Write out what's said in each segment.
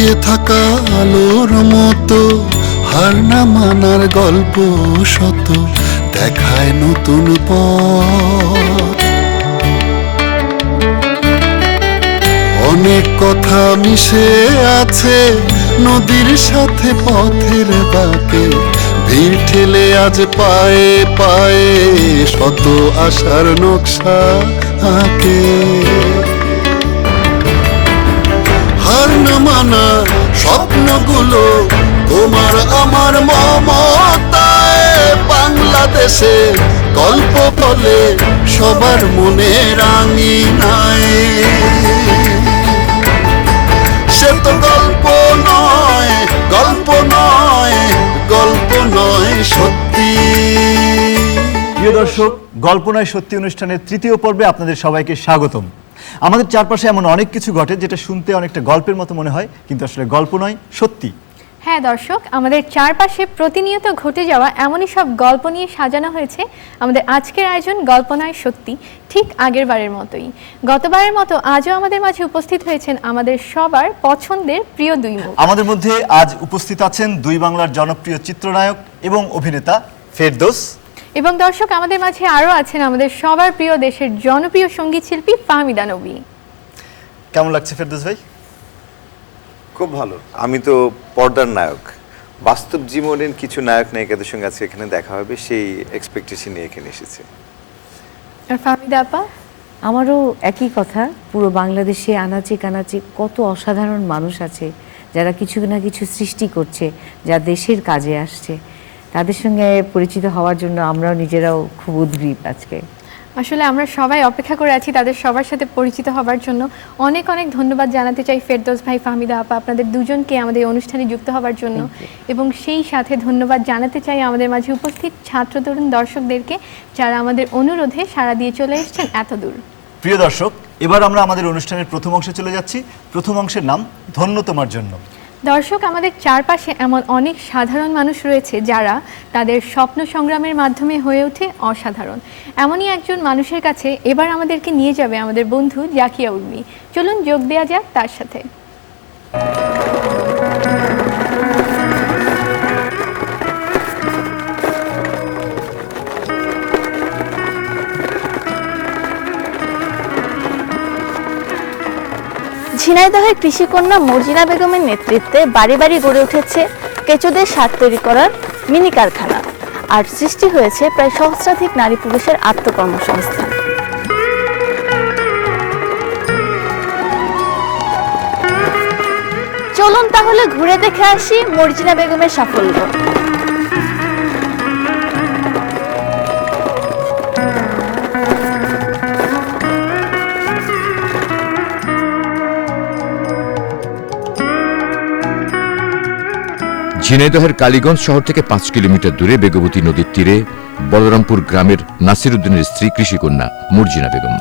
লুকিয়ে থাকা আলোর মতো হার না মানার গল্প শত দেখায় নতুন পথ। অনেক কথা মিশে আছে নদীর সাথে পথের বাঁকে, ভিড় ঠেলে আজ পায়ে পায়ে শত আশার নকশা আঁকে। হার না মানার স্বপ্নগুলো তোমার আমার মমতায়, বাংলাদেশে গল্প বলে সবার মনে রাঙিনায়। সে তো গল্প নয়, গল্প নয়, গল্প নয় সত্যি। প্রিয় দর্শক, গল্প নয় সত্যি অনুষ্ঠানের তৃতীয় পর্বে আপনাদের সবাইকে স্বাগতম। আমাদের চারপাশে এমন অনেক কিছু ঘটে যেটা শুনতে অনেকটা গল্পের মতো মনে হয়, কিন্তু আসলে গল্প নয়, সত্যি। হ্যাঁ দর্শক, আমাদের চারপাশে প্রতিনিয়ত ঘটে যাওয়া এমনই সব গল্প নিয়ে সাজানো হয়েছে আমাদের আজকের আয়োজন গল্প নয় সত্যি, ঠিক আগের বারের মতোই। গতবারের মতো আজও আমাদের মাঝে উপস্থিত হয়েছেন আমাদের সবার পছন্দের প্রিয় দুই মুখ। আমাদের মধ্যে আজ উপস্থিত আছেন দুই বাংলার জনপ্রিয় চিত্রনায়ক এবং অভিনেতা ফেরদৌস। এবং দর্শক, আমাদের মাঝে আরও আছেন আমাদের সবার প্রিয় দেশের জনপ্রিয় সঙ্গীত শিল্পী ফাহমিদা নবী। কেমন লাগছে ফেরদৌস ভাই? খুব ভালো। আমি তো পর্দার নায়ক, বাস্তব জীবনের কিছু নায়ক নায়িকাদের সঙ্গে আজকে এখানে দেখা হবে, সেই এক্সপেকটেশন নিয়ে এখানে এসেছে। আর ফাহমিদা আপা? আমারও একই কথা। পুরো বাংলাদেশে আনাচে কানাচে কত অসাধারণ মানুষ আছে যারা কিছু না কিছু সৃষ্টি করছে, যা দেশের কাজে আসছে। তাদের সঙ্গে পরিচিত হওয়ার জন্য আমরাও নিজেরাও খুব উদ্গ্রীব আজকে। আসলে আমরা সবাই অপেক্ষা করে আছি তাদের সবার সাথে পরিচিত হবার জন্য। অনেক অনেক ধন্যবাদ জানাতে চাই ফেরদৌস ভাই, ফাহমিদা আপা, আপনাদের দুজনকে আমাদের অনুষ্ঠানে যুক্ত হবার জন্য। এবং সেই সাথে ধন্যবাদ জানাতে চাই আমাদের মাঝে উপস্থিত ছাত্র তরুণ দর্শকদেরকে, যারা আমাদের অনুরোধে সাড়া দিয়ে চলে এসেছেন এত দূর। প্রিয় দর্শক, এবার আমরা আমাদের অনুষ্ঠানের প্রথম অংশে চলে যাচ্ছি। প্রথম অংশের নাম ধন্য তোমার জন্য। দর্শক, আমাদের চারপাশে এমন অনেক সাধারণ মানুষ রয়েছে যারা তাদের স্বপ্ন সংগ্রামের মাধ্যমে হয়ে ওঠে অসাধারণ। এমনই একজন মানুষের কাছে এবার আমাদেরকে নিয়ে যাবে আমাদের বন্ধু জাকিয়া উর্মি। চলুন যোগ দেওয়া যাক তার সাথে। ঝিনাইদহের কৃষিকন্যা মর্জিনা বেগমের নেতৃত্বে বাড়ি বাড়ি গড়ে উঠেছে কেঁচোদের সার তৈরি করার মিনি কারখানা, আর সৃষ্টি হয়েছে প্রায় সহস্রাধিক নারী পুরুষের আত্মকর্মসংস্থান। চলুন তাহলে ঘুরে দেখে আসি মর্জিনা বেগমের সাফল্য। ঝিনাইদহের কালীগঞ্জ শহর থেকে ৫ কিলোমিটার দূরে বেগবতী নদীর তীরে বলরামপুর গ্রামের নাসির উদ্দিনের স্ত্রী কৃষিকন্যা মর্জিনা বেগম।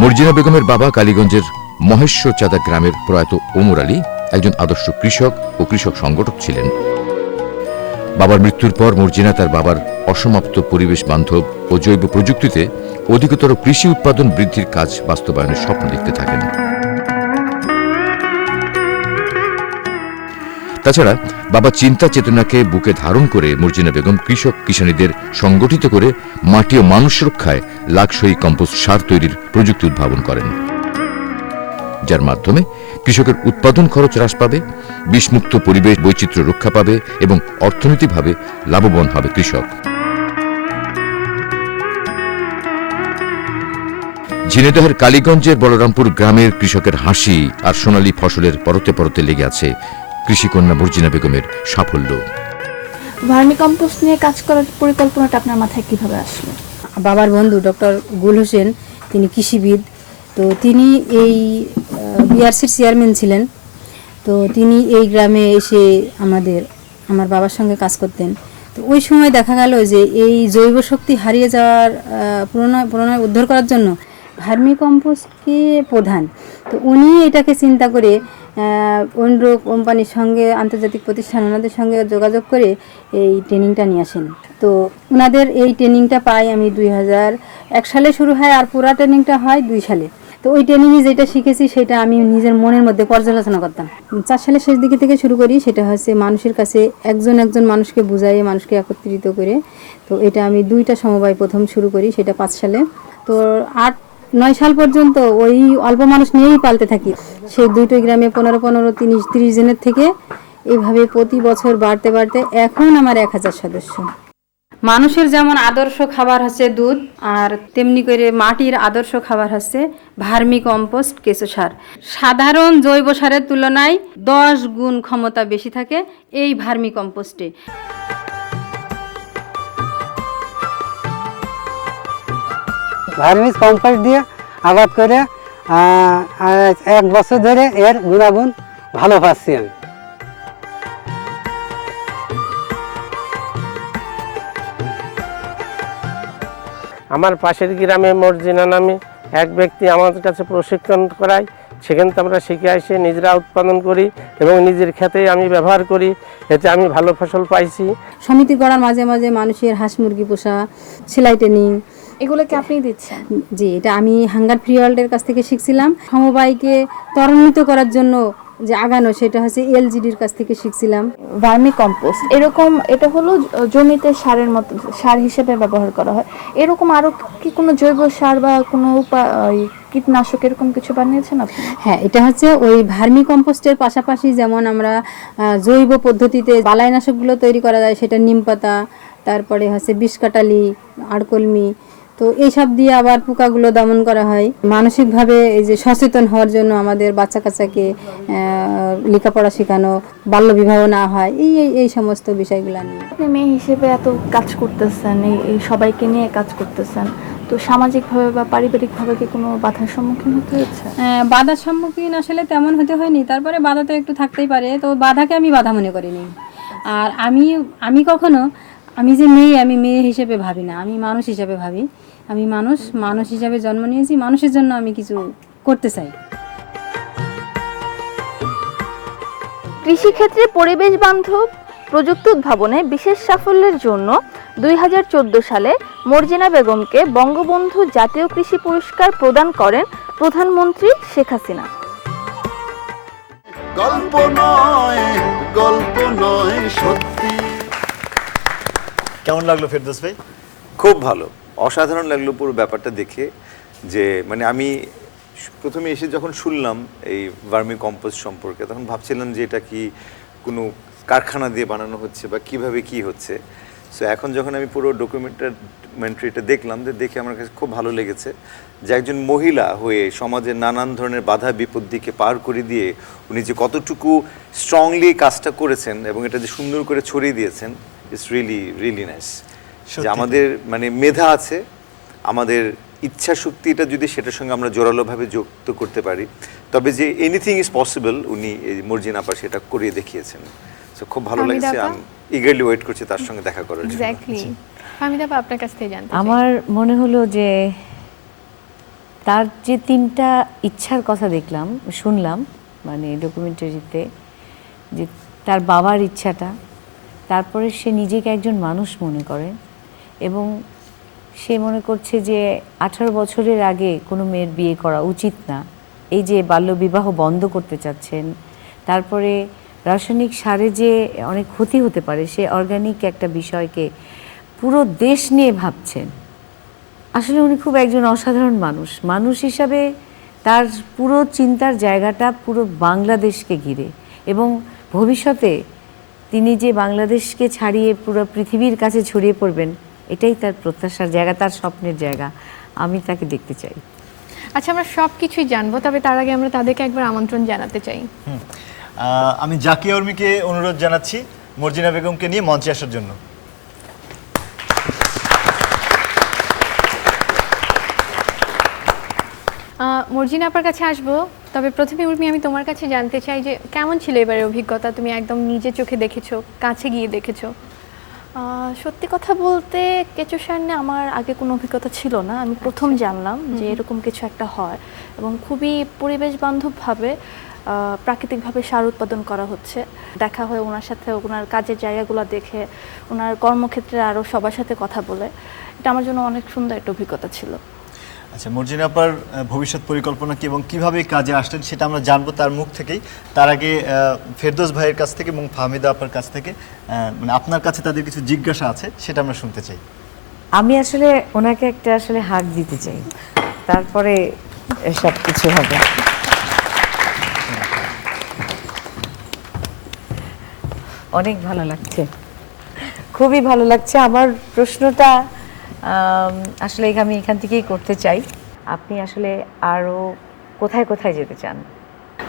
মর্জিনা বেগমের বাবা কালীগঞ্জের মহেশ্বর চাঁদা গ্রামের প্রয়াত ওমর আলী একজন আদর্শ কৃষক ও কৃষক সংগঠক ছিলেন। বাবার মৃত্যুর পর মর্জিনা তার বাবার অসমাপ্ত পরিবেশ বান্ধব ও জৈব প্রযুক্তিতে অধিকতর কৃষি উৎপাদন বৃদ্ধির কাজ বাস্তবায়নের স্বপ্ন দেখতে থাকেন। তাছাড়া বাবা চিন্তা চেতনাকে বুকে ধারণ করে মর্জিনা বেগম কৃষক কিষানীদের সংগঠিত করে মাটি ও মানুষ রক্ষায় লাক্সই কম্পোস্ট সার তৈরির প্রযুক্তি উদ্ভাবন করেন, যার মাধ্যমে কৃষকের উৎপাদন খরচ হ্রাস পাবে, বিষমুক্ত পরিবেশ বৈচিত্র্য রক্ষা পাবে এবং অর্থনৈতিকভাবে লাভবান হবে কৃষক। ঝিনাইদহের কালীগঞ্জের বলরামপুর গ্রামের কৃষকের হাসি আর সোনালী ফসলের পরতে পরতে লেগে আছে কৃষিকন্যা মর্জিনা বেগমের সাফল্য। ভার্মি কম্পোস্ট নিয়ে কাজ করার পরিকল্পনাটা আপনার মাথায় কিভাবে আসলো? বাবার বন্ধু ডক্টর গুল হোসেন, তিনি কৃষিবিদ, তো তিনি এই বিআরসির চেয়ারম্যান ছিলেন। তো তিনি এই গ্রামে এসে আমার বাবার সঙ্গে কাজ করতেন। তো ওই সময় দেখা গেল যে এই জৈব শক্তি হারিয়ে যাওয়ার পুনরায় উদ্ধার করার জন্য ভার্মি কম্পোস্টকে প্রধান। তো উনি এটাকে চিন্তা করে অন্য কোম্পানির সঙ্গে, আন্তর্জাতিক প্রতিষ্ঠান ওনাদের সঙ্গে যোগাযোগ করে এই ট্রেনিংটা নিয়ে আসেন। তো ওনাদের এই ট্রেনিংটা পাই আমি 2001 সালে শুরু হয়, আর পুরা ট্রেনিংটা হয় 2 সালে। তো ওই ট্রেনিংয়ে যেটা শিখেছি সেটা আমি নিজের মনের মধ্যে পর্যালোচনা করতাম। 4 সালের শেষ দিকে থেকে শুরু করি, সেটা হচ্ছে মানুষের কাছে একজন একজন মানুষকে বুঝাইয়ে মানুষকে একত্রিত করে। তো এটা আমি 2টা সমবায় প্রথম শুরু করি, সেটা 5 সালে। তো 8-9 সাল পর্যন্ত ওই অল্প মানুষ নিয়েই পালতে থাকি। সেই 2টো গ্রামে 15-30 জনের থেকে এইভাবে প্রতি বছর বাড়তে বাড়তে এখন আমার 1000 সদস্য। মানুষের যেমন আদর্শ খাবার হচ্ছে দুধ, আর তেমনি করে মাটির আদর্শ খাবার হচ্ছে ভার্মি কম্পোস্ট, কেঁচো সার। সাধারণ জৈব সারের তুলনায় 10 গুণ ক্ষমতা বেশি থাকে এই ভার্মি কম্পোস্টে। ভার্মিস কম্পোস্ট দিয়ে আবাদ করে 1 বছর ধরে এর গুণাগুণ ভালো পাচ্ছি আমি। আমার পাশের গ্রামে মর্জিনা নামে এক ব্যক্তি আমাদের কাছে প্রশিক্ষণ করায়, সেখান থেকে আমরা শিখে এসে নিজেরা উৎপাদন করি এবং নিজের ক্ষেতেই আমি ব্যবহার করি, এতে আমি ভালো ফসল পাইছি। সমিতি গড়ার মাঝে মাঝে মানুষের হাঁস মুরগি পোষা, সেলাই ট্রেনিং, এগুলো কি আপনি দিচ্ছেন? জি, এটা আমি হাঙ্গার ফ্রি ওয়ার্ল্ডের কাছ থেকে শিখছিলাম। সমবায়কে ত্বরান্বিত করার জন্য যে আগানো, সেটা হচ্ছে এলজিডির কাছ থেকে শিখছিলাম। ভার্মি কম্পোস্ট এরকম, এটা হলো জমিতে সারের মতো সার হিসেবে ব্যবহার করা হয়। এরকম আরো কি কোনো জৈব সার বা কোনো কীটনাশক এরকম কিছু বানিয়েছেন আপনি? হ্যাঁ, এটা হচ্ছে ওই ভার্মি কম্পোস্টের পাশাপাশি যেমন আমরা জৈব পদ্ধতিতে বালাইনাশকগুলো তৈরি করা যায়, সেটা নিম পাতা, তারপরে হচ্ছে বিষকাটালি, আড়কলমি, তো এইসব দিয়ে আবার পোকাগুলো দমন করা হয়। মানসিকভাবে এই যে সচেতন হওয়ার জন্য আমাদের বাচ্চা কাচ্চাকে লেখাপড়া শেখানো, বাল্যবিবাহ না হয়, এই সমস্ত বিষয়গুলো নিয়ে। আপনি মেয়ে হিসেবে এত কাজ করতেছেন, এই সবাইকে নিয়ে কাজ করতেছেন, তো সামাজিকভাবে বা পারিবারিকভাবে কি কোনো বাধার সম্মুখীন হতে হয়েছে? বাধার সম্মুখীন আসলে তেমন হতে হয়নি, তারপরে বাধা তো একটু থাকতেই পারে, তো বাধাকে আমি বাধা মনে করিনি। আর আমি কখনো আমি যে মেয়ে, আমি মেয়ে হিসেবে ভাবি না, আমি মানুষ হিসেবে ভাবি। আমি মানুষ হিসেবে জন্ম নিয়েছি, মানুষের জন্য আমি কিছু করতে চাই। কৃষিক্ষেত্রে পরিবেশ বান্ধব প্রযুক্তি উদ্ভাবনে বিশেষ সাফল্যের জন্য 2014 সালে মর্জিনা বেগমকে বঙ্গবন্ধু জাতীয় কৃষি পুরস্কার প্রদান করেন প্রধানমন্ত্রী শেখ হাসিনা। গল্প নয় সত্যি। কেমন লাগলো ফেরদৌস ভাই? খুব ভালো, অসাধারণ লাগলো পুরো ব্যাপারটা দেখে। যে মানে আমি প্রথমে এসে যখন শুনলাম এই ভার্মি কম্পোস্ট সম্পর্কে, তখন ভাবছিলাম যে এটা কি কোনো কারখানা দিয়ে বানানো হচ্ছে বা কিভাবে কি হচ্ছে। সো এখন যখন আমি পুরো ডকুমেন্টারিটা দেখলাম, দেখে আমার কাছে খুব ভালো লেগেছে যে একজন মহিলা হয়ে সমাজের নানান ধরনের বাধা বিপত্তিকে পার করে দিয়ে উনি যে কতটুকু স্ট্রংলি কাজটা করেছেন এবং এটা যে সুন্দর করে ছড়িয়ে দিয়েছেন, ইটস রিয়েলি নাইস। যে আমাদের মানে মেধা আছে, আমাদের ইচ্ছা শক্তিটা যদি সেটার সঙ্গে আমরা জোরালোভাবে যুক্ত করতে পারি, তবে যে এনিথিং ইজ পসিবল, উনি মর্জিনা আপা সেটা করিয়ে দেখিয়েছেন। সো খুব ভালো লাগছে, আমি ইগারলি ওয়েট করছি তার সঙ্গে দেখা করার জন্য। এক্স্যাক্টলি। ফাহমিদা আপা, আপনার কাছ থেকে জানতে চাই। আমার মনে হলো যে তার যে 3টা ইচ্ছার কথা শুনলাম মানে ডকুমেন্টারিতে, যে তার বাবার ইচ্ছাটা, তারপরে সে নিজেকে একজন মানুষ মনে করে এবং সে মনে করছে যে 18 বছরের আগে কোনো মেয়ের বিয়ে করা উচিত না, এই যে বাল্যবিবাহ বন্ধ করতে চাচ্ছেন, তারপরে রাসায়নিক সারে যে অনেক ক্ষতি হতে পারে, সে অর্গানিক একটা বিষয়কে পুরো দেশ নিয়ে ভাবছেন। আসলে উনি খুব একজন অসাধারণ মানুষ হিসাবে তার পুরো চিন্তার জায়গাটা পুরো বাংলাদেশকে ঘিরে, এবং ভবিষ্যতে তিনি যে বাংলাদেশকে ছাড়িয়ে পুরো পৃথিবীর কাছে ছড়িয়ে পড়বেন, এটাই তার প্রত্যাশার জায়গা, তার স্বপ্নের জায়গা। আমি তাকে দেখতে চাই। আচ্ছা, আমরা সব কিছুই জানবো, তবে তার আগে আমরা তাদেরকে একবার আমন্ত্রণ জানাতে চাই। আমি জাকিয়া উর্মিকে অনুরোধ জানাচ্ছি মর্জিনা বেগমকে নিয়ে মঞ্চে আসার জন্য। মর্জিনা আপার কাছে আসবো, তবে প্রথমে উর্মি আমি তোমার কাছে জানতে চাই যে কেমন ছিল এবারের অভিজ্ঞতা? তুমি একদম নিজে চোখে দেখেছো, কাছে গিয়ে দেখেছো। সত্যি কথা বলতে কেঁচো সার নিয়ে আমার আগে কোনো অভিজ্ঞতা ছিল না, আমি প্রথম জানলাম যে এরকম কিছু একটা হয় এবং খুবই পরিবেশ বান্ধবভাবে প্রাকৃতিকভাবে সার উৎপাদন করা হচ্ছে। দেখা হয় ওনার সাথে, ওনার কাজের জায়গাগুলো দেখে, ওনার কর্মক্ষেত্রে আরও সবার সাথে কথা বলে, এটা আমার জন্য অনেক সুন্দর একটা অভিজ্ঞতা ছিল। আচ্ছা, মর্জিনা আপার ভবিষ্যৎ পরিকল্পনা কি এবং কিভাবে কাজে আসলেন সেটা আমরা জানবো তার মুখ থেকেই। তার আগে ফেরদৌস ভাইয়ের কাছ থেকে এবং ফাহমিদা আপার কাছ থেকে মানে আপনার কাছে তাদের কিছু জিজ্ঞাসা আছে, সেটা আমরা শুনতে চাই। আমি আসলে ওনাকে একটা আসলে হাক দিতে চাই, তারপরে সব কিছু হবে। অনেক ভালো লাগছে, খুবই ভালো লাগছে। আমার প্রশ্নটা আসলে আমি এখান থেকেই করতে চাই, আপনি আসলে আরো কোথায় কোথায় যেতে চান?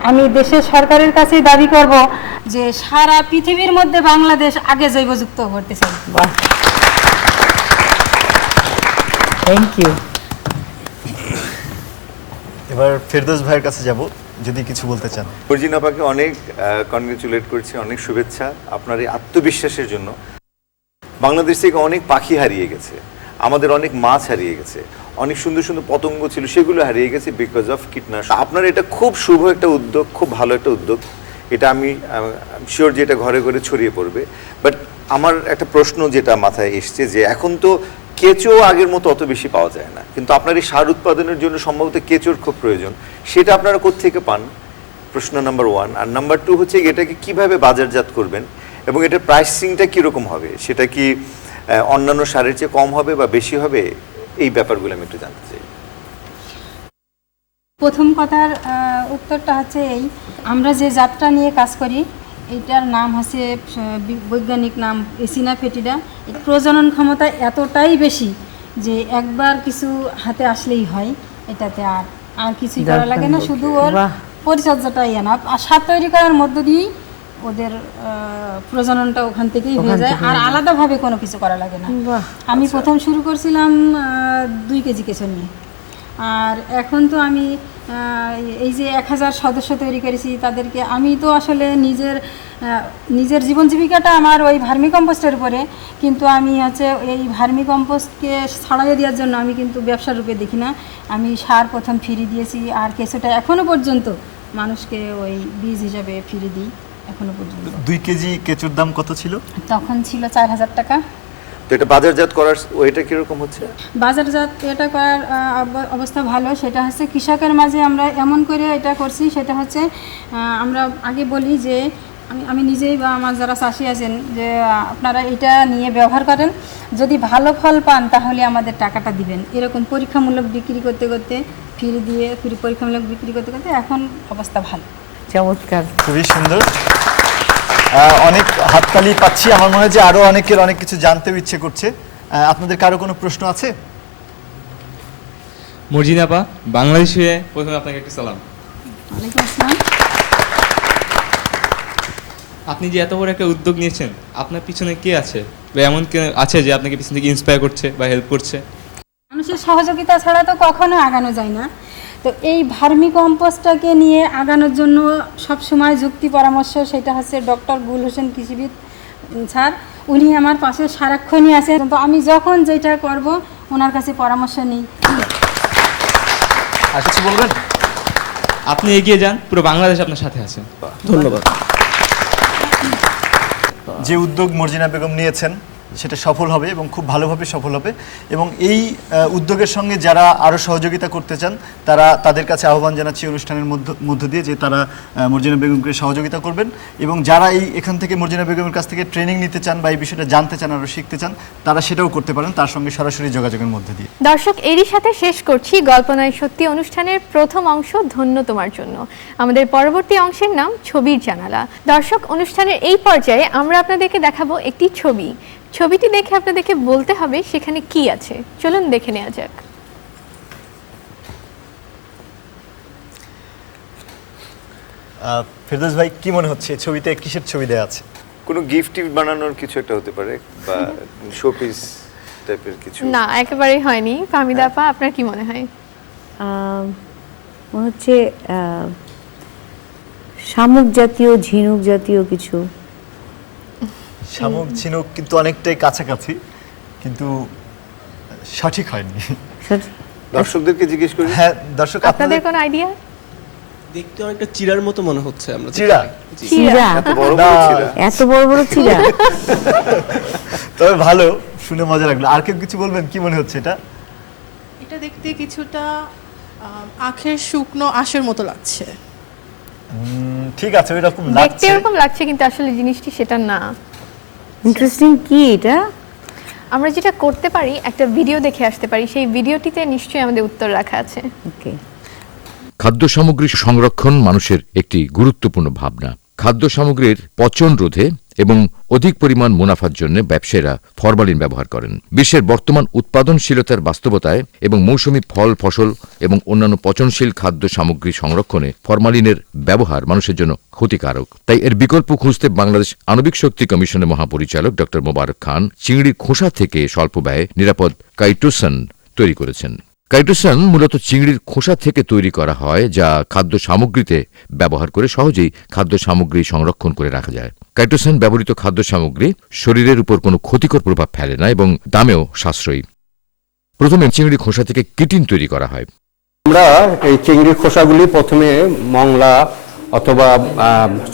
আমি দেশের সরকারের কাছে দাবি করব যে সারা পৃথিবীর মধ্যে বাংলাদেশ আগে জৈবযুক্ত করতে চাই। বাহ, থ্যাংক ইউ। এবার ফেরদৌস ভাইয়ের কাছে যাব, যদি কিছু বলতে চান। মর্জিনা আপাকে অনেক কনগ্রেচুলেট করছি, অনেক শুভেচ্ছা আপনার এই আত্মবিশ্বাসের জন্য। বাংলাদেশ থেকে অনেক পাখি হারিয়ে গেছে, আমাদের অনেক মাছ হারিয়ে গেছে, অনেক সুন্দর সুন্দর পতঙ্গ ছিল, সেগুলো হারিয়ে গেছে বিকজ অফ কীটনাশক। আপনার এটা খুব শুভ একটা উদ্যোগ, খুব ভালো একটা উদ্যোগ। এটা আমি শিওর যে এটা ঘরে ঘরে ছড়িয়ে পড়বে। বাট আমার একটা প্রশ্ন যেটা মাথায় এসছে যে এখন তো কেঁচো আগের মতো অত বেশি পাওয়া যায় না, কিন্তু আপনার এই সার উৎপাদনের জন্য সম্ভবত কেঁচোর খুব প্রয়োজন। সেটা আপনারা কোত্থেকে পান? প্রশ্ন নাম্বার 1। আর নাম্বার 2 হচ্ছে এটাকে কিভাবে বাজারজাত করবেন এবং এটার প্রাইসিংটা কীরকম হবে? সেটা কি অন্যান্য সারের চেয়ে কম হবে বা বেশি হবে? এই ব্যাপারগুলো আমি একটু জানতে চাই। প্রথম কথার উত্তরটা হচ্ছে এই, আমরা যে জাতটা নিয়ে কাজ করি এটার নাম হচ্ছে বৈজ্ঞানিক নাম এসিনা ফেটিডা। প্রজনন ক্ষমতা এতটাই বেশি যে একবার কিছু হাতে আসলেই হয়, এটাতে আর কিছুই করা লাগে না, শুধু ওর পরিচর্যাটাই এনাফ। আর সার তৈরি করার মধ্য দিয়েই ওদের প্রজননটা ওখান থেকেই হয়ে যায়, আর আলাদাভাবে কোনো কিছু করা লাগে না। আমি প্রথম শুরু করছিলাম 2 কেজি কেঁচো নিয়ে, আর এখন তো আমি এই যে 1000 সদস্য তৈরি করেছি তাদেরকে আমি তো আসলে নিজের জীবন জীবিকাটা আমার ওই ভার্মি কম্পোস্টের উপরে, কিন্তু আমি হচ্ছে এই ভার্মি কম্পোস্টকে ছড়াইয়ে দেওয়ার জন্য আমি কিন্তু ব্যবসার রূপে দেখি না। আমি সার প্রথম ফ্রি দিয়েছি, আর কেঁচোটা এখনও পর্যন্ত মানুষকে ওই বীজ হিসাবে ফ্রি দিই এখনো পর্যন্ত। 2 কেজি কেঁচোর দাম কত ছিল? তখন ছিল 4000 টাকা। তো এটা বাজারজাত করার ওইটা কিরকম হচ্ছে? বাজারজাত এটা করার অবস্থা ভালো। সেটা হচ্ছে কৃষকের মাঝে আমরা এমন করে এটা করছি, সেটা হচ্ছে আমরা আগে বলি যে আমি নিজেই বা আমার যারা চাষি আছেন যে আপনারা এটা নিয়ে ব্যবহার করেন, যদি ভালো ফল পান তাহলে আমাদের টাকাটা দিবেন। এরকম পরীক্ষামূলক বিক্রি করতে করতে ফ্রি দিয়ে পরীক্ষামূলক বিক্রি করতে করতে এখন অবস্থা ভালো। চমৎকার, খুবই সুন্দর, অনেক হাততালি পাচ্ছি। আমার মনে হয় যে আরো অনেকের অনেক কিছু জানতেও ইচ্ছে করছে। আপনাদের কারো কোনো প্রশ্ন আছে? মর্জিনা আপা, বাংলাদেশে প্রথমে আপনাকে একটা সালাম। ওয়ালাইকুম আসসালাম। আপনি যে এত বড় একটা উদ্যোগ নিয়েছেন, আপনার পিছনে কে আছে বা এমন কে আছে যে আপনাকে পিছন থেকে ইন্সপায়ার করছে বা হেল্প করছে? মানুষের সহযোগিতা ছাড়া তো কখনো আগানো যায় না। তো এই ভার্মি কম্পোস্টটাকে নিয়ে আগানোর জন্য সবসময় যুক্তি পরামর্শ সেটা হচ্ছে ডক্টর গুল হোসেন কৃষিবিদ স্যার। উনি আমার পাশে সারাক্ষণই আছেন, তো আমি যখন যেটা করব ওনার কাছে পরামর্শ নিই। আর কিছু বলবেন? আপনি এগিয়ে যান, পুরো বাংলাদেশ আপনার সাথে আছে। ধন্যবাদ। যে উদ্যোগ মর্জিনা বেগম নিয়েছেন সেটা সফল হবে এবং খুব ভালোভাবে সফল হবে, এবং এই উদ্যোগের সঙ্গে যারা আরও সহযোগিতা করতে চান তাদের কাছে আহ্বান জানাচ্ছি অনুষ্ঠানের মধ্য দিয়ে যে তারা মর্জিনা বেগমকে সহযোগিতা করবেন, এবং যারা এখান থেকে মর্জিনা বেগমের কাছ থেকে ট্রেনিং নিতে চান বা এই বিষয়টা জানতে চান, আরও শিখতে চান, তারা সেটাও করতে পারেন তার সঙ্গে সরাসরি যোগাযোগের মধ্যে দিয়ে। দর্শক, এরই সাথে শেষ করছি গল্প নয় সত্যি অনুষ্ঠানের প্রথম অংশ ধন্য তোমার জন্য। আমাদের পরবর্তী অংশের নাম ছবির জানালা। দর্শক, অনুষ্ঠানের এই পর্যায়ে আমরা আপনাদেরকে দেখাবো একটি ছবি। ছবিটি দেখে আপনাদেরকে বলতে হবে সেখানে কি আছে। চলুন দেখে নেওয়া যাক। ফেরদৌস ভাই, কি মনে হচ্ছে ছবিতে কিসের ছবি দেওয়া আছে? কোনো গিফট বানানোর কিছু একটা হতে পারে বা শোপিস টাইপের কিছু? না, একেবারেই হয়নি। ফাহমিদা আপা, আপনার কি মনে হয়? মনে হচ্ছে শামুক জাতীয়, ঝিনুক জাতীয় কিছু। শামুক ঝিনুক কিন্তু অনেকটাই কাছাকাছি, কিন্তু সঠিক হয়নি। দর্শকদেরকে জিজ্ঞেস করি। হ্যাঁ দর্শক, আপনাদের কোনো আইডিয়া? দেখতে অনেকটা চিড়ার মতো মনে হচ্ছে। আমরা চিড়া? চিড়া? এত বড় বড় চিড়া? এত বড় বড় চিড়া? তবে ভালো, শুনে মজা লাগলো। আর কেউ কিছু বলবেন? কি মনে হচ্ছে এটা? এটা দেখতে কিছুটা আখের শুকনো আঁশের মতো লাগছে। ঠিক আছে, ওইরকম দেখতে লাগছে। এরকম লাগছে কিন্তু আসলে জিনিসটি সেটা না। ইন্টারেস্টিং কি এটা? আমরা যেটা করতে পারি, একটা ভিডিও দেখে আসতে পারি, সেই ভিডিওটিতে নিশ্চয়ই আমাদের উত্তর রাখা আছে। ওকে। খাদ্য সামগ্রী সংরক্ষণ মানুষের একটি গুরুত্বপূর্ণ ভাবনা। খাদ্য সামগ্রীর পচন রোধে এবং অধিক পরিমাণ মুনাফার জন্য ব্যবসায়ীরা ফরমালিন ব্যবহার করেন। বিশ্বের বর্তমান উৎপাদনশীলতার বাস্তবতায় এবং মৌসুমী ফল ফসল এবং অন্যান্য পচনশীল খাদ্য সামগ্রী সংরক্ষণে ফরমালিনের ব্যবহার মানুষের জন্য ক্ষতিকারক। তাই এর বিকল্প খুঁজতে বাংলাদেশ আণবিক শক্তি কমিশনের মহাপরিচালক ড মোবারক খান চিংড়ির খোসা থেকে স্বল্প ব্যয়ে নিরাপদ কাইটোসান তৈরি করেছেন। কাইটোসান মূলত চিংড়ির খোসা থেকে তৈরি করা হয়, যা খাদ্য সামগ্রীতে ব্যবহার করে সহজেই খাদ্য সামগ্রী সংরক্ষণ করে রাখা যায়। কাইটোসান ব্যবহৃত খাদ্য সামগ্রী শরীরের উপর কোনো ক্ষতিকর প্রভাব ফেলে না এবং দামেও সাশ্রয়ী। প্রথমে চিংড়ি খোসা থেকে কিটিন তৈরি করা হয়। আমরা এই চিংড়ির খোসাগুলি প্রথমে মংলা অথবা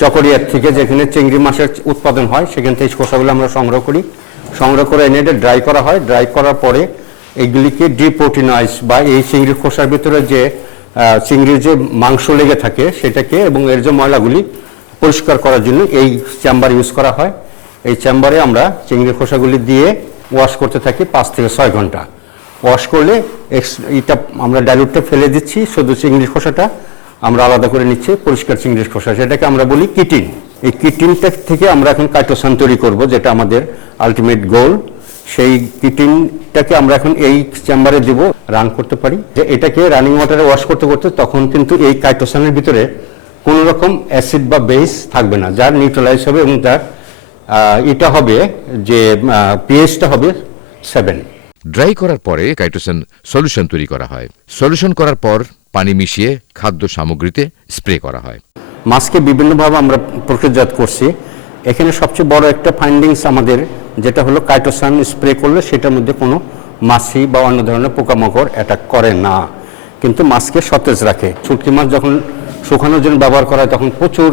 চকরিয়ার থেকে, যেখানে চিংড়ি মাছের উৎপাদন হয়, সেখান থেকে খোসাগুলো আমরা সংগ্রহ করি। সংগ্রহ করে এনে এটা ড্রাই করা হয়। ড্রাই করার পরে এগুলিকে ডিপ্রোটিনাইজ বা এই চিংড়ির খোসার ভিতরে যে চিংড়ির যে মাংস লেগে থাকে সেটাকে এবং এর যে ময়লাগুলি পরিষ্কার করার জন্য এই চেম্বার ইউজ করা হয়। এই চেম্বারে আমরা চিংড়ির খোসাগুলি দিয়ে ওয়াশ করতে থাকি 5 থেকে 6 ঘন্টা। ওয়াশ করলে এটা আমরা ডাইলুটটা ফেলে দিচ্ছি, শুধু চিংড়ির খোসাটা আমরা আলাদা করে নিচ্ছি, পরিষ্কার চিংড়ির খোসা, সেটাকে আমরা বলি কিটিন। এই কিটিনটা থেকে আমরা এখন কাইটোসান তৈরি করব, যেটা আমাদের আলটিমেট গোল। সেই কিটিনটাকে আমরা এখন এই চেম্বারে দেব, রান করতে পারি। যে এটাকে রানিং ওয়াটারে ওয়াশ করতে করতে তখন কিন্তু এই কাইটোসানের ভিতরে কোনো রকম অ্যাসিড বা বেস থাকবে না, যার নিউট্রালাইজ হবে এবং তার এটা হবে যে পিএইচটা হবে 7। ড্রাই করার পরে কাইটোসান সলিউশন তৈরি করা হয়। সলিউশন করার পর পানি মিশিয়ে খাদ্য সামগ্রীতে স্প্রে করা হয়। মাছকে বিভিন্নভাবে আমরা প্রক্রিয়াজাত করছি। এখানে সবচেয়ে বড় একটা ফাইন্ডিংস আমাদের যেটা হলো কাইটোসান স্প্রে করলে সেটার মধ্যে কোনো মাছি বা অন্য ধরনের পোকামাকড় অ্যাটাক করে না, কিন্তু মাছকে সতেজ রাখে। শুটকি মাছ যখন শুকানোর জন্য ব্যবহার করা হয় তখন প্রচুর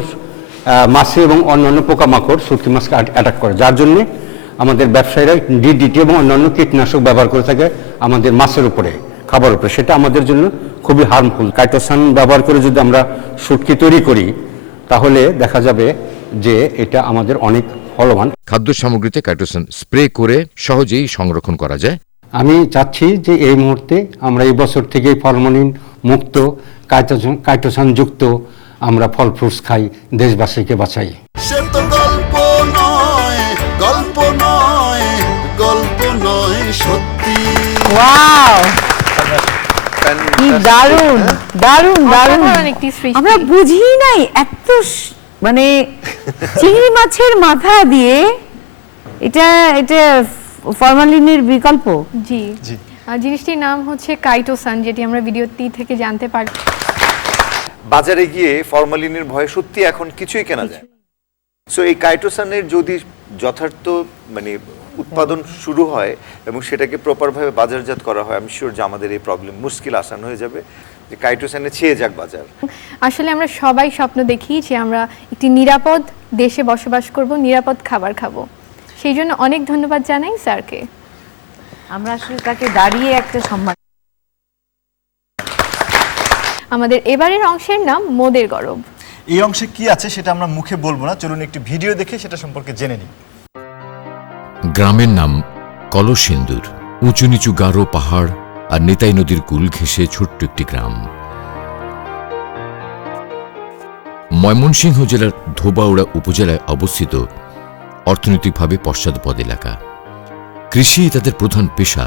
মাছি এবং অন্যান্য পোকামাকড় শুটকি মাছকে অ্যাটাক করে, যার জন্য আমাদের ব্যবসায়ীরা ডিডিটি এবং অন্যান্য কীটনাশক ব্যবহার করে থাকে আমাদের মাছের উপরে, খাবার উপরে। সেটা আমাদের জন্য খুবই হার্মফুল। কাইটোসান ব্যবহার করে যদি আমরা শুটকি তৈরি করি তাহলে দেখা যাবে যে এটা আমাদের অনেক ফলবান। খাদ্য সামগ্রীতে কাইটোসান স্প্রে করে সহজেই সংরক্ষণ করা যায়। আমি চাচ্ছি যে এই মুহূর্তে আমরা এই বছর থেকে ফরমালিন মুক্ত কাইটোসান যুক্ত আমরা ফল ফ্রুটস খাই, দেশবাসীকে বাঁচাই। সে তো গল্প নয়, গল্প নয়, গল্প নয় সত্যি। ওয়াও, কি দারুণ দারুণ দারুণ! অসাধারণ একটি সৃষ্টি। আমরা বুঝি নাই এত মানে চিংড়ি মাছের মাথা দিয়ে এটা এটা ফরমালিনের বিকল্প। জি জি, জিনিসটির নাম হচ্ছে কাইটোসান, যেটি আমরা ভিডিওটি থেকে জানতে পারি। বাজারে গিয়ে ফরমালিনের ভয়ে সত্যি এখন কিছুই কেনা যায়। সো এই কাইটোসানের যদি যথার্থ মানে উৎপাদন শুরু হয় এবং সেটাকে প্রপারভাবে বাজারজাত করা হয়, আমি শিওর যে আমাদের এই প্রবলেম মুশকিল আসান হয়ে যাবে, যে কাইটোসানে ছেয়ে যাক বাজার। আসলে আমরা সবাই স্বপ্ন দেখি যে আমরা একটি নিরাপদ দেশে বসবাস করব, নিরাপদ খাবার খাবো। সেই জন্য অনেক ধন্যবাদ জানাই স্যারকে। আমরা আসলে তাকে দাঁড়িয়ে একটা সম্মান। আমাদের এবারের অংশের নাম মোদের গরব। এই অংশে কি আছে সেটা আমরা মুখে বলবো না, চলুন একটি ভিডিও দেখে সেটা সম্পর্কে জেনে নিই। গ্রামের নাম কলসিন্দুর। উঁচু নিচু গারো পাহাড় আর নেতাই নদীর কুল ঘেঁষে ছোট্ট একটি গ্রাম। ময়মনসিংহ জেলার ধোবাউড়া উপজেলায় অবস্থিত অর্থনৈতিকভাবে পশ্চাৎপদ এলাকা। কৃষি তাদের প্রধান পেশা,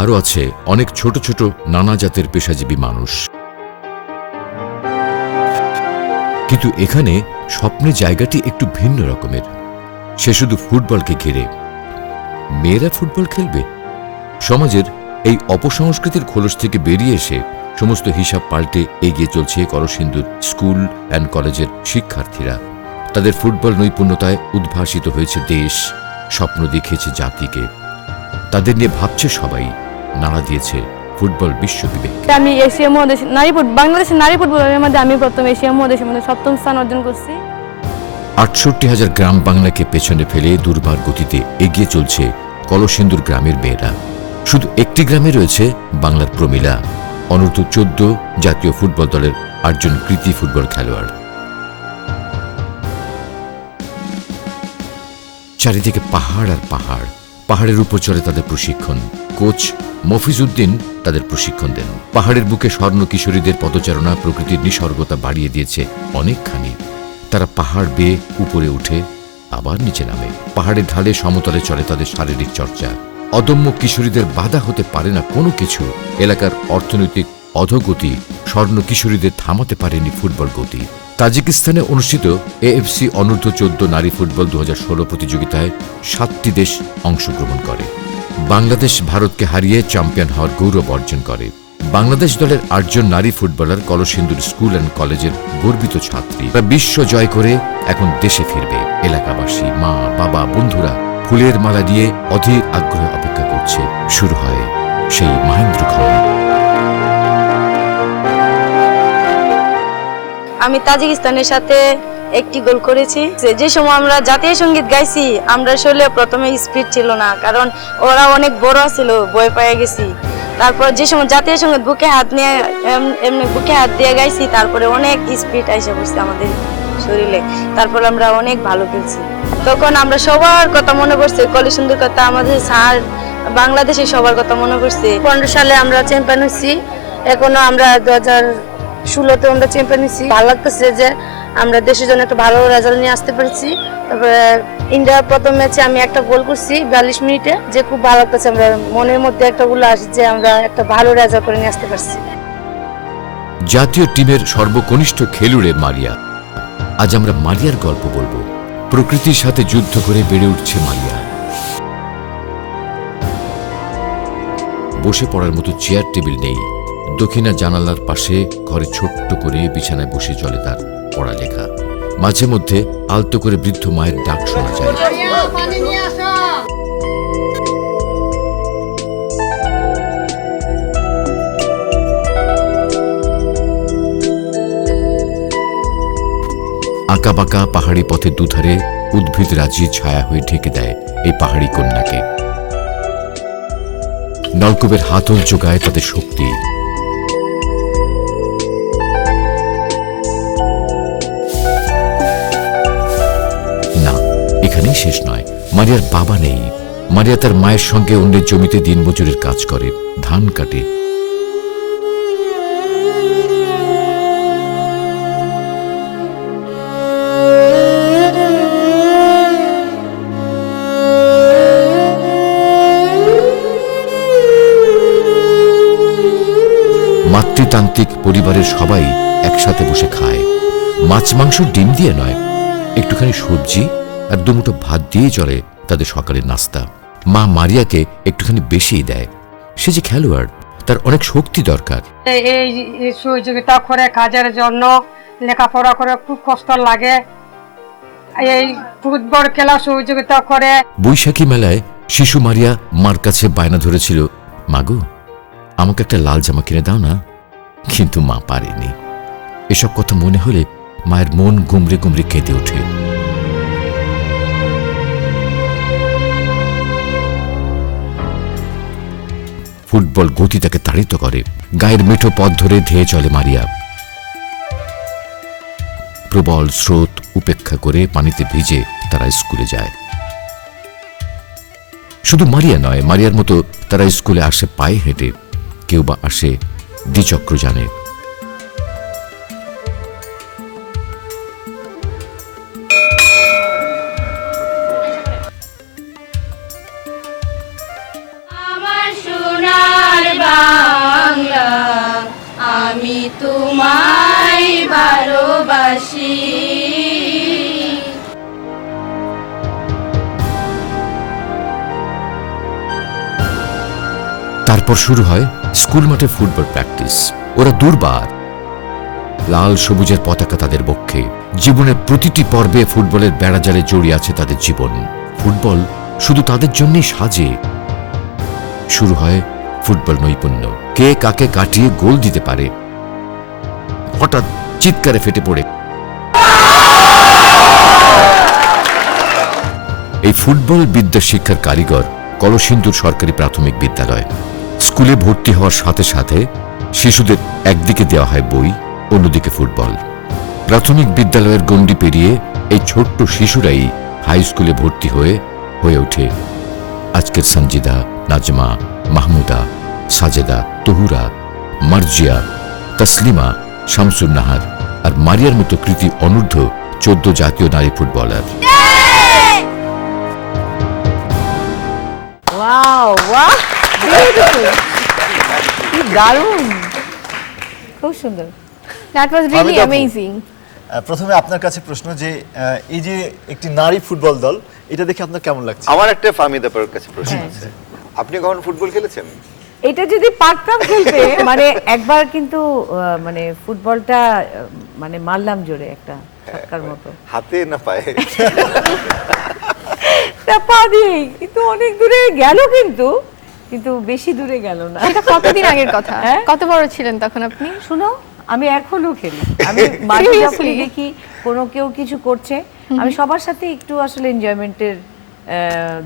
আরও আছে অনেক ছোট ছোট নানা জাতের পেশাজীবী মানুষ। কিন্তু এখানে স্বপ্নের জায়গাটি একটু ভিন্ন রকমের। সে শুধু ফুটবলকে ঘিরে। মেয়েরা ফুটবল খেলবে? সমাজের এই অপসংস্কৃতির খোলস থেকে বেরিয়ে এসে সমস্ত হিসাব পাল্টে এগিয়ে চলছে কলসিন্দুর স্কুল অ্যান্ড কলেজের শিক্ষার্থীরা। তাদের ফুটবল নৈপুণ্যতায় উদ্ভাসিত হয়েছে দেশ, স্বপ্ন দেখিয়েছে জাতিকে। তাদের নিয়ে ভাবছে সবাই, নাড়া দিয়েছে ফুটবল বিশ্ববিবেক। আমি এশিয়া মহাদেশ বাংলাদেশের নারী ফুটবলের মধ্যে আমি প্রথম এশিয়া মহাদেশের মধ্যে 7ম স্থান অর্জন করছি। ৬৮,০০০ গ্রাম বাংলাকে পেছনে ফেলে দুর্বার গতিতে এগিয়ে চলছে কলসিন্দুর গ্রামের মেয়েরা। শুধু একটি গ্রামে রয়েছে বাংলার প্রমিলা, অনূর্ধ্ব 14 জাতীয় ফুটবল দলের 8 জন কৃতি ফুটবল খেলোয়াড়। চারিদিকে পাহাড় আর পাহাড়, পাহাড়ের উপর চড়ে তাদের প্রশিক্ষণ। কোচ মফিজ উদ্দিন তাদের প্রশিক্ষণ দেন। পাহাড়ের বুকে স্বর্ণ কিশোরীদের পদচারণা প্রকৃতির নিসর্গতা বাড়িয়ে দিয়েছে অনেকখানি। তারা পাহাড় বেয়ে উপরে উঠে আবার নিচে নামে। পাহাড়ের ঢালে সমতলে চলে তাদের শারীরিক চর্চা। অদম্য কিশোরীদের বাধা হতে পারে না কোনো কিছু। এলাকার অর্থনৈতিক অধোগতি স্বর্ণ কিশোরীদের থামাতে পারেনি ফুটবল গতি। তাজিকিস্তানে অনুষ্ঠিত এএফসি অনূর্ধ্ব 14 নারী ফুটবল 2016 প্রতিযোগিতায় 7টি দেশ অংশগ্রহণ করে। বাংলাদেশ ভারতকে হারিয়ে চ্যাম্পিয়ন হওয়ার গৌরব অর্জন করে। বাংলাদেশ দলের 8 জন নারী ফুটবলার কলসিন্দুর স্কুল অ্যান্ড কলেজের গর্বিত ছাত্রী। তারা বিশ্ব জয় করে এখন দেশে ফিরবে। এলাকাবাসী, মা, বাবা, বন্ধুরা ফুলের মালা দিয়ে অধীর আগ্রহে অপেক্ষা করছে। শুরু হয় সেই মহেন্দ্রক্ষণ। আমি তাজিকিস্তানের সাথে একটি গোল করেছি। যে সময় আমরা জাতীয় সঙ্গীত গাইছি, আমরা আসলে প্রথমে স্পিড ছিল না, কারণ ওরা অনেক বড় ছিল, ভয় পেয়ে গেছি। তারপর যে সময় জাতীয় সঙ্গীত বুকে হাত নিয়ে এমনি বুকে হাত দিয়ে গাইছি, তারপরে অনেক স্পিড আইসা পড়ছে আমাদের শরীরে। তারপর আমরা অনেক ভালো খেলছি। তখন আমরা সবার কথা মনে পড়ছে, কলসিন্দুর কথা, আমাদের স্যার, বাংলাদেশের সবার কথা মনে পড়ছে। 15 সালে আমরা চ্যাম্পিয়ন হয়েছি, এখনো আমরা 2016-তে আমরা চ্যাম্পিয়ন হয়েছি। ভালো লাগতেছে যে আমরা দেশের জন্য একটা ভালো রেজাল্ট নিয়ে আসতে পেরেছি। তারপরে ইন্ডিয়ার প্রথম ম্যাচে আমি একটা গোল করছি 42 মিনিটে, যে খুব ভালো লাগতেছে। আমরা মনের মধ্যে একটা উল্লাস যে আমরা একটা ভালো রেজাল্ট করে নিয়ে আসতে পারছি। জাতীয় টিমের সর্বকনিষ্ঠ খেলুড়ে মারিয়া। আজ আমরা মারিয়ার গল্প বলবো। প্রকৃতির সাথে যুদ্ধ করে বেড়ে উঠছে মারিয়া। বসে পড়ার মতো চেয়ার টেবিল নেই। দক্ষিণা জানালার পাশে ঘরে ছোট্ট করে বিছানায় বসে চলে তার পড়ালেখা। মাঝে মধ্যে আলতো করে বৃদ্ধ মায়ের ডাক শোনা যায়। আঁকাবাঁকা পাহাড়ি পথের দুধারে উদ্ভিদ রাজি ছায়া হয়ে ঢেকে দেয় এই পাহাড়ি কন্যাকে। নলকূপের হাতল যোগায় তাদের শক্তি। না, এখানেই শেষ নয়। মারিয়ার বাবা নেই। মারিয়া তার মায়ের সঙ্গে অন্যের জমিতে দিনমজুরের কাজ করে, ধান কাটে। মাতৃতান্ত্রিক পরিবারের সবাই একসাথে বসে খায়। মাছ, মাংস, ডিম দিয়ে নয়, একটুখানি সবজি আর দুমুঠো ভাত দিয়ে চলে তাদের সকালের নাস্তা। মা মারিয়াকে একটুখানি বেশিই দেয়। সে যে খেলোয়াড়, তার অনেক শক্তি দরকার। এই সহযোগিতা করে কাজের জন্য লেখাপড়া করে খুব কষ্ট লাগে। এই ফুটবল খেলা সহযোগিতা করে। বৈশাখী মেলায় শিশু মারিয়া মার কাছে বায়না ধরেছিল, মাগো আমাকে একটা লাল জামা কিনে দাও না। কিন্তু মা পারেনি। এসব কথা মনে হলে মায়ের মন গুমড়ে গুমড়ে কেঁদে ওঠে। ফুটবল গতি তাকে তাড়িত করে। গায়ের মেঠো পথ ধরে ধেয়ে চলে মারিয়া। প্রবল স্রোত উপেক্ষা করে পানিতে ভিজে তারা স্কুলে যায়। শুধু মারিয়া নয়, মারিয়ার মতো তারা স্কুলে আসে পায়ে হেঁটে, কেউ বা আসে দ্বিচক্র যানে। আমার সোনার বাংলা, আমি তোমায় ভালোবাসি। তারপর শুরু হয় স্কুল মাঠে ফুটবল প্র্যাকটিস। ওরা দুর্বার। লাল সবুজের পতাকা তাদের বক্ষে। জীবনের প্রতিটি পর্বে ফুটবলের বেড়াজালে জড়িয়ে আছে তাদের জীবন। ফুটবল শুধু তাদের জন্যই সাজে। শুরু হয় ফুটবল নৈপুণ্য। কে কাকে কাটিয়ে গোল দিতে পারে। হঠাৎ চিৎকারে ফেটে পড়ে এই ফুটবল বিদ্যা শিক্ষার কারিগর কলসিন্দুর সরকারি প্রাথমিক বিদ্যালয়। স্কুলে ভর্তি হওয়ার সাথে সাথে শিশুদের একদিকে দেওয়া হয় বই, অন্যদিকে ফুটবল। প্রাথমিক বিদ্যালয়ের গণ্ডি পেরিয়ে এই ছোট্ট শিশুরাই হাই স্কুলে ভর্তি হয়ে ওঠে আজকের সঞ্জিদা, নাজমা, মাহমুদা, সাজেদা, তহুরা, মার্জিয়া, তসলিমা, শামসুন নাহার আর মারিয়ার মতো কৃতি অনূর্ধ্ব 14 জাতীয় নারী ফুটবলার। ওয়াও ওয়াও, বিউটিফুল, কি দারুণ, খুব সুন্দর। দ্যাট ওয়াজ রিয়েলি হামিদা আপু, অ্যামেজিং। প্রথমে আপনার কাছে প্রশ্ন যে এই যে একটি নারী ফুটবল দল, এটা দেখে আপনার কেমন লাগছে? আমার একটা ফাহমিদা আপুর কাছে প্রশ্ন আছে, আপনি কখন ফুটবল খেলেছেন? এটা যদি পারতাম খেলতে, মানে একবার কিন্তু মানে ফুটবলটা মানে মারলাম জোরে একটা ছক্কার মতো, হাতে না পায়ে? পা দিয়ে, কিন্তু অনেক দূরে গেল, কিন্তু বেশি দূরে গেল না। এটা কতদিন আগের কথা? কত বড় ছিলেন তখন আপনি? শুনো, আমি এখনো খেলি। আমি মাঝে যখন দেখি কোনো কেউ কিছু করছে, আমি সবার সাথে একটু আসলে এনজয়মেন্টের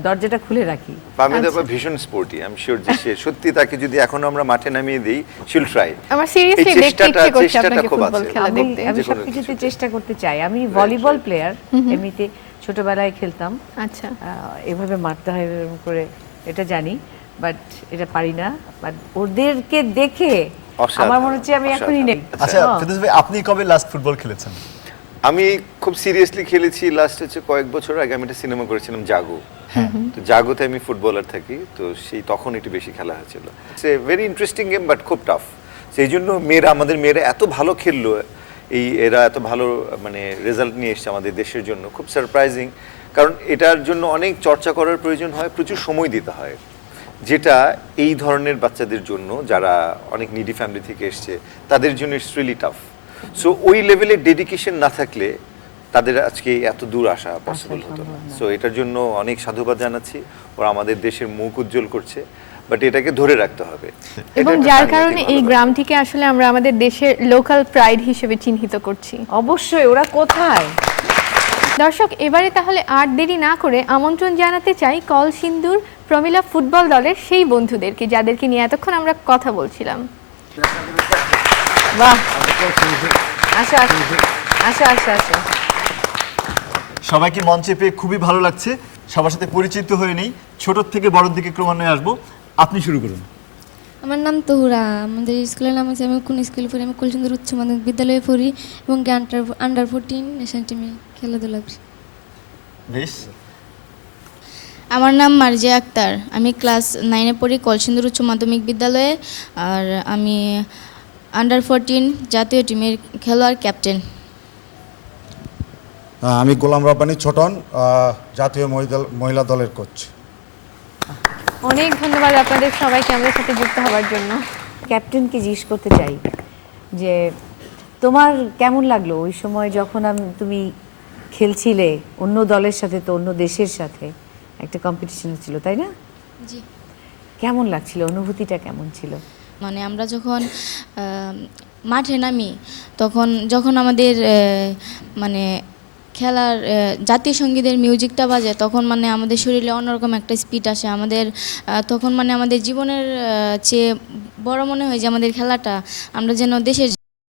দরজাটা খুলে রাখি। ফাহমিদা আপা ভীষণ স্পোর্টি, আমি শিওর যে সে সত্যি, তাকে যদি এখন আমরা মাঠে নামিয়ে দেই, শিল ট্রাই। আমার সিরিয়াসলি দেখতে ইচ্ছে করছে আপনাকে ফুটবল খেলা দেখতে। আমি সবকিছুতে চেষ্টা করতে চাই। আমি ভলিবল প্লেয়ার, এমনিতে ছোটবেলায় খেলতাম। আচ্ছা, এভাবে মারতে হয় এরকম করে, এটা জানি, বাট এটা পারি না। বাট ওদেরকে দেখে আমার মনে হচ্ছে আমি এখনই নেই। আচ্ছা ফেরদৌস ভাই, আপনি কবে লাস্ট ফুটবল খেলেছেন? আমি খুব সিরিয়াসলি খেলেছি লাস্ট হচ্ছে কয়েক বছর আগে। আমি একটা সিনেমা করেছিলাম জাগো, তো জাগোতে আমি ফুটবলার থাকি, তো সেই তখন একটু বেশি খেলা হয়েছিল। It's a very interesting game, but খুব টাফ। সেই জন্য আমাদের মেয়েরা এত ভালো খেললো, এরা এত ভালো মানে রেজাল্ট নিয়ে এসছে আমাদের দেশের জন্য, খুব সারপ্রাইজিং। কারণ এটার জন্য অনেক চর্চা করার প্রয়োজন হয়, প্রচুর সময় দিতে হয়, যেটা এই ধরনের বাচ্চাদের জন্য, যারা অনেক নিডি ফ্যামিলি থেকে এসছে, তাদের জন্য ইটস রিয়েলি টাফ। সো ওই লেভেলের ডেডিকেশন না থাকলে তাদের আজকে এত দূর আসা পসিবল হতো না। সো এটার জন্য অনেক সাধুবাদ জানাচ্ছি, ওরা আমাদের দেশের মুখ উজ্জ্বল করছে, বাট এটাকে ধরে রাখতে হবে। এবং যার কারণে এই গ্রামটিকে আসলে আমরা আমাদের দেশের লোকাল প্রাইড হিসেবে চিহ্নিত করছি। অবশ্যই, ওরা কোথায়? দর্শক, এবারে তাহলে আর দেরি না করে আমন্ত্রণ জানাতে চাই কলসিন্দুর প্রমিলা ফুটবল দলের সেই বন্ধুদেরকে, যাদেরকে নিয়ে এতক্ষণ আমরা কথা বলছিলাম। বাহ, আচ্ছা আচ্ছা আচ্ছা আচ্ছা, সবাইকে মঞ্চে পেয়ে খুবই ভালো লাগছে। সবার সাথে পরিচিত হয়ে নেই, ছোট থেকে বড়র দিকে ক্রমান্বয়ে আসবো। আপনি শুরু করুন। আমার নাম তহুরা, আমাদের স্কুলের নাম আছে, আমি কোন স্কুলে পড়ি? আমি কলসিন্দুর উচ্চ মাধ্যমিক বিদ্যালয়ে পড়ি এবং আন্ডার 14 ন্যাশনাল টিমে খেলাধুলা করি। বেশ। আমার নাম মার্জিয়া আক্তার, আমি ক্লাস 9-এ পড়ি কলসিন্দুর উচ্চ মাধ্যমিক বিদ্যালয়ে, আর আমি আন্ডার 14 জাতীয় টিমের খেলোয়াড়, ক্যাপ্টেন। আমি গোলাম রাব্বানী ছোটন, জাতীয় মহিলা দলের কোচ। অনেক ধন্যবাদ আপনাদের সবাইকে আমাদের সাথে যুক্ত হওয়ার জন্য। ক্যাপ্টেনকে জিজ্ঞেস করতে চাই যে তোমার কেমন লাগলো ওই সময় যখন তুমি খেলছিলে অন্য দলের সাথে, তো অন্য দেশের সাথে একটা কম্পিটিশন ছিল, তাই না? জি। কেমন লাগছিল, অনুভূতিটা কেমন ছিল? মানে আমরা যখন মাঠে নামি, যখন আমাদের মানে খেলার জাতীয় সঙ্গীতের মিউজিকটা বাজে, তখন মানে আমাদের শরীরে অন্যরকম একটা স্পিড আসে। আমাদের তখন মানে আমাদের জীবনের চেয়ে বড় মনে হয় যে আমাদের খেলাটা, আমরা যেন দেশের